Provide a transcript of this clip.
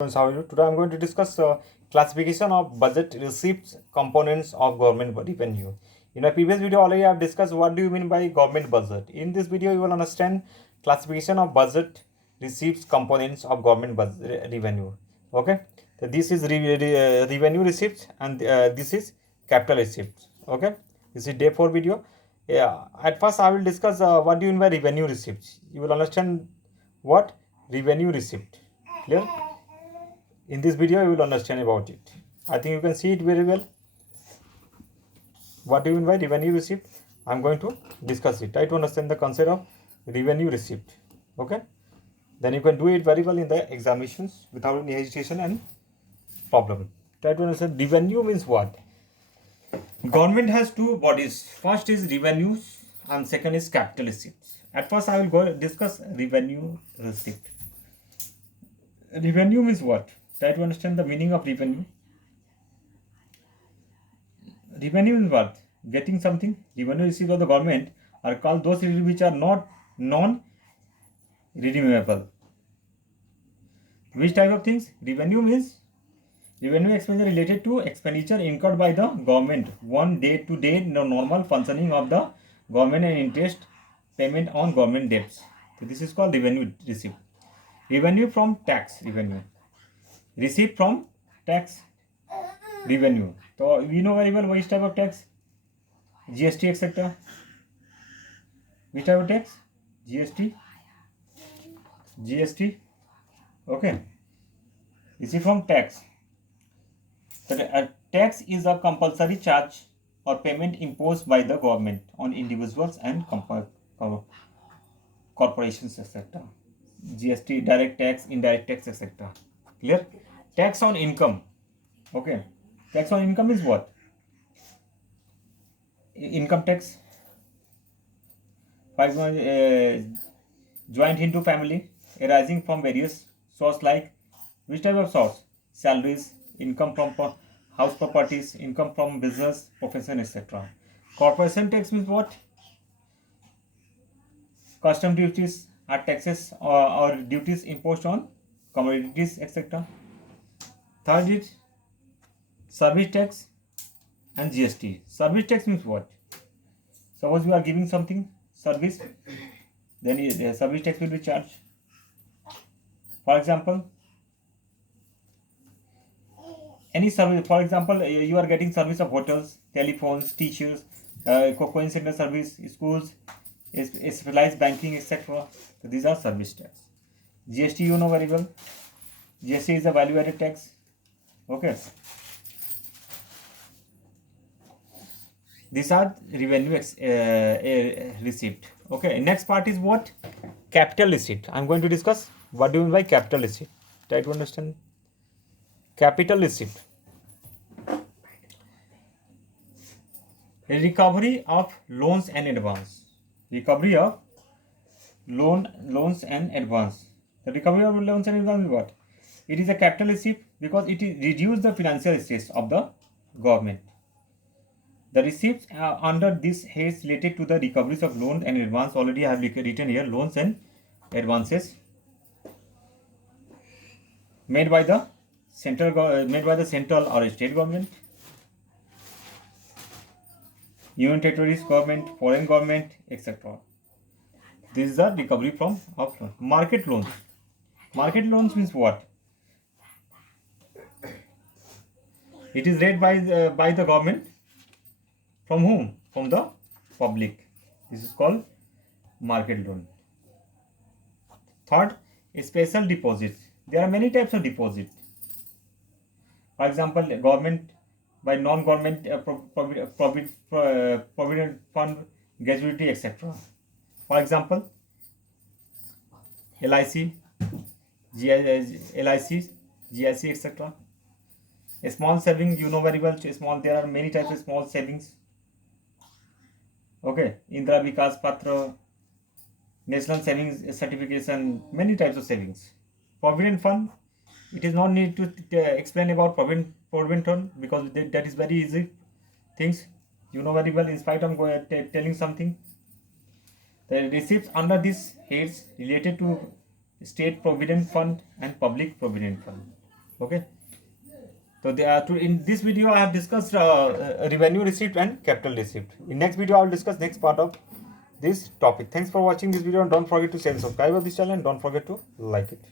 Friends, how are you? Today I'm going to discuss classification of budget receipts components of government revenue. In my previous video already I have discussed what do you mean by government budget. In this video you will understand classification of budget receipts components of government budget revenue. Okay, so this is revenue receipts and this is capital receipts. Okay, this is day 4 video. Yeah, at first I will discuss what do you mean by revenue receipts. You will understand what revenue receipt. Clear? In this video you will understand about it. I think you can see it very well. What do you mean by revenue receipt? I'm going to discuss it. Try to understand the concept of revenue receipt. Okay, then you can do it very well in the examinations without any hesitation and problem. Try to understand revenue means what. Government has two bodies. First is revenues and second is capital receipts. At first I will go discuss revenue receipt. Revenue means what? Try to understand the meaning of revenue. Revenue is what? Getting something. Revenue received of the government are called those which are not non-redeemable. Which type of things? Revenue means revenue expenditure related to expenditure incurred by the government one day-to-day normal functioning of the government and interest payment on government debts. So this is called revenue receipt. Revenue from tax revenue. Receipt from tax revenue. So we know very well which type of tax. GST etc. Which type of tax? GST. Okay. Receipt from tax. So a tax is a compulsory charge or payment imposed by the government on individuals and corporations etc. GST, direct tax, indirect tax etc. Clear? Tax on income. Okay. Tax on income is what? Income tax. For example, joint into family arising from various source like which type of source? Salaries, income from house properties, income from business, profession, etc. Corporation tax means what? Custom duties are taxes or duties imposed on commodities, etc. Third is service tax and GST. Service tax means what? Suppose you are giving something service, then the service tax will be charged. For example, any service. For example, you are getting service of hotels, telephones, teachers, coin center service, schools, specialized banking, etc. So these are service tax. GST you know very well. GST is a value added tax. Okay. These are revenue receipt. Okay. Next part is what? Capital receipt. I'm going to discuss what do you mean by capital receipt. Try to understand. Capital receipt. Recovery of loans and advance. Recovery of loans and advance. The recovery of loans and advance is what? It is a capital receipt because it reduces the financial stress of the government. The receipts under this heads related to the recoveries of loan and advance already I have written here. Loans and advances made by the central or state government, union territories government, foreign government, etc. This is the recovery from of loan. Market loans. Market loans means what? It is raised by the government. From whom? From the public. This is called market loan. Third, special deposits. There are many types of deposit. For example, government by non-government provident fund, gratuity, etc. For example, LIC, GIC, etc. A small saving, you know very well. Small. There are many types of small savings. Okay, Indra Vikas Patra, National Savings Certification, many types of savings. Provident fund, it is not need to explain about provident fund because that is very easy things. You know very well in spite of telling something. The receipts under this heads related to state provident fund and public provident fund. Okay. So in this video I have discussed revenue receipt and capital receipt. In next video I will discuss next part of this topic. Thanks for watching this video and don't forget to share and subscribe of this channel and don't forget to like it.